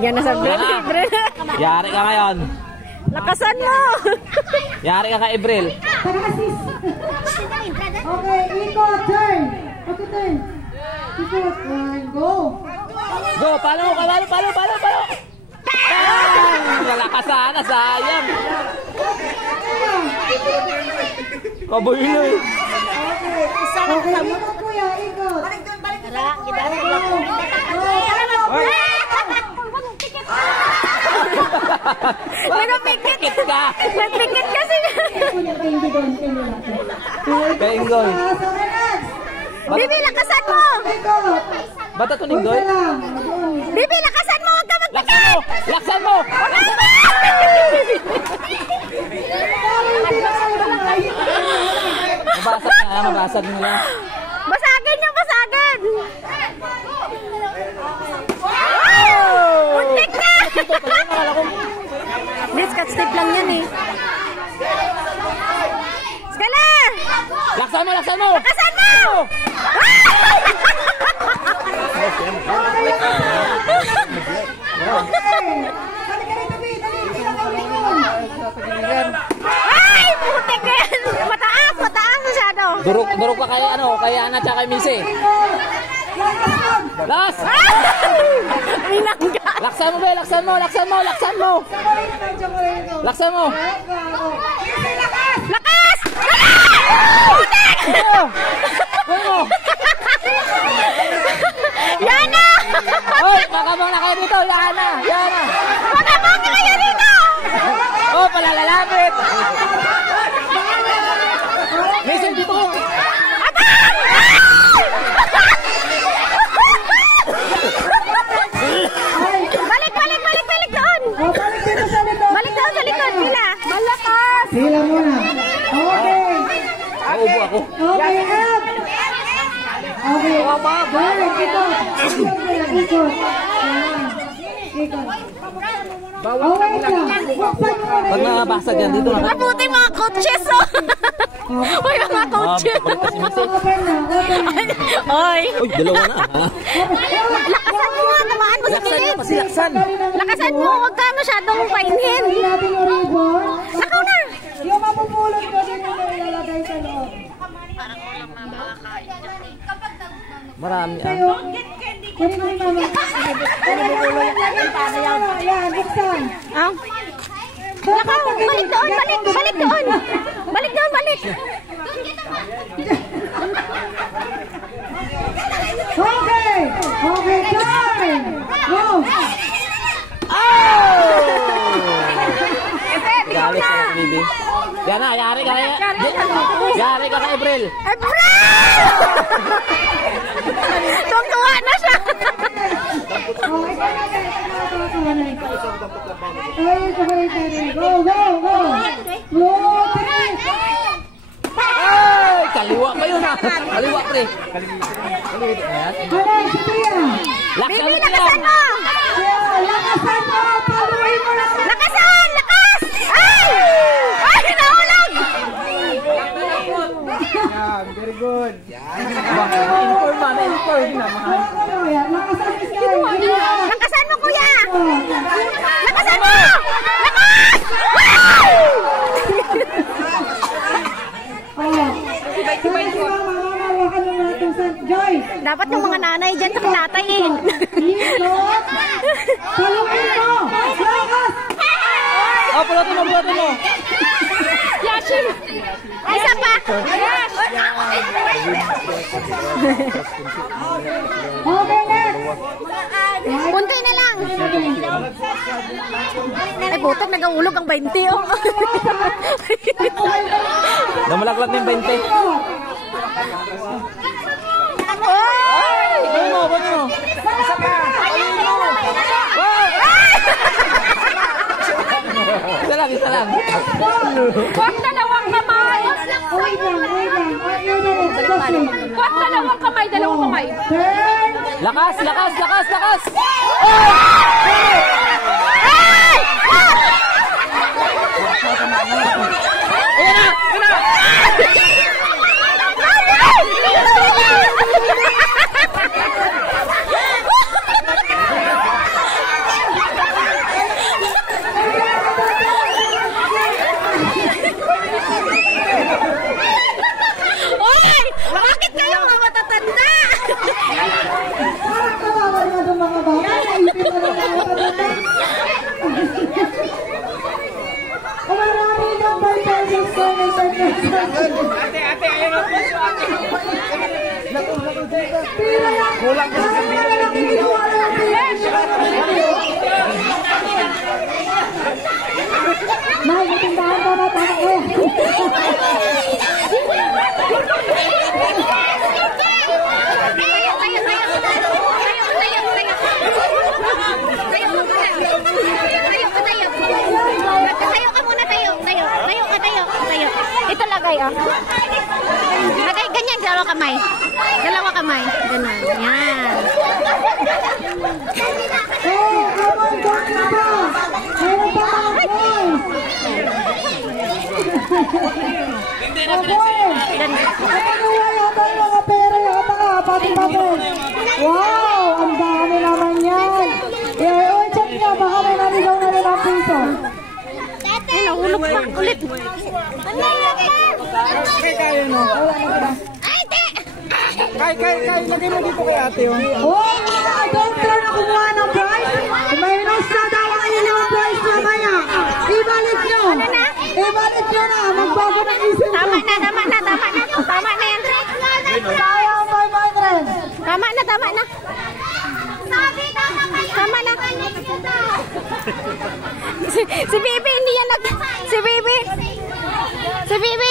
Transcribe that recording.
Ayan na sa Bril. Yari ka ngayon. Lakasan mo. Yari ka kay April. Okay, ikot, turn. Okay, turn. Ikot, turn, go. Go, palo. Lalakasan na, sayang. Kabuilo eh. Okay, ikot kuya, ikot. Nagpikit ka. Nagpikit kasi. Kainggoy. Bibi, lakasan mo. Bata to Ninggoy? Bibi, lakasan mo. Huwag ka magpikit. Laksan mo. Mabasag nila. Basagin niyo, basagin. Muntik na. Miss, cut step lang yan eh. Skala. Laksan mo. Lakasan mo. Ay, putik yan. Mataas masyado. Durok ka kay Ana tsaka kay Missy. Las! Minangga. Laksan mo, be, laksan mo. Laksan mo. Lakas! Yana! Hoy, makabang na kayo dito, Yana. Makabang na kayo dito! Oh, palalalapit. Listen dito ko. Balik doon! Balik doon sa likod, Mila! Malakas! Sila muna. Okay. Naubo ako. Okay, up. Okay. Ikot. Okay lang. Pag nakabasag yan dito. Mabuti mga coaches, oh! Uy, mga coaches! Oy! Uy, dalawa na. Lakasan mo nga, tamaan mo sa kilid! Laksan. Lakasan mo, huwag ka masyadong painhin! Nakaw na! Yung mapupulot ko din yung ilalagay sa loob. Marami Kunin mo yung mama. Yan, buksan. Ah? Nakaw, balik doon! Okay, time! Go! Galit ka na, Bibi. Yan na, yari ka kay April. Tuwa na siya! Ay, kaliwa pa yun ha. Kaliwa, pre. Bibi, lakasan mo! Lakasan! Lakas! Ay! Ay, nahulog! Very good. Lakasan mo, kuya! Lakasan mo! Lakas! Dapat ng mga nanay dyan sa tatay eh. Oh, pulutin mo. Yashim! Isa pa! Punti na lang! Ay, butok, nag-aulog ang 20 oh. Namalaklat na yung 20. Oy! Ano? Isa pa. Isa lang. Huwag dalawang kamay! Huwag dalawang kamay, dalawang kamay! Lakas! Ate, ayun ang piso ate. Kulang kasi sa Mahal, matindahan ka na tayo ko. Ito lagay, oh. Lagay ganyan, dalawa kamay. Dalawa kamay. Ganun. Yan. Oh, come on, go na ba? Meron pa mga boys. Oh, boys. Napanuwa yata yung mga pera yata ka. Pati-pati. Wow, ang dami naman yan. I-check niya, baka may naligaw na rin ang piso. Ay, nahulog pa ulit. Kay kayo no. Ay, di! Kay, lagay mo dito kay ate oh. Oh, doctor na kumuha ng prize. May nasa daw ang inyong prize na kaya. Ibalik nyo. Ibalik nyo na. Magbago ng isip nyo. Tama na. Tama na yan. Sayang 500. Tama na. Tama na. Si Bibi, hindi yan Si Bibi.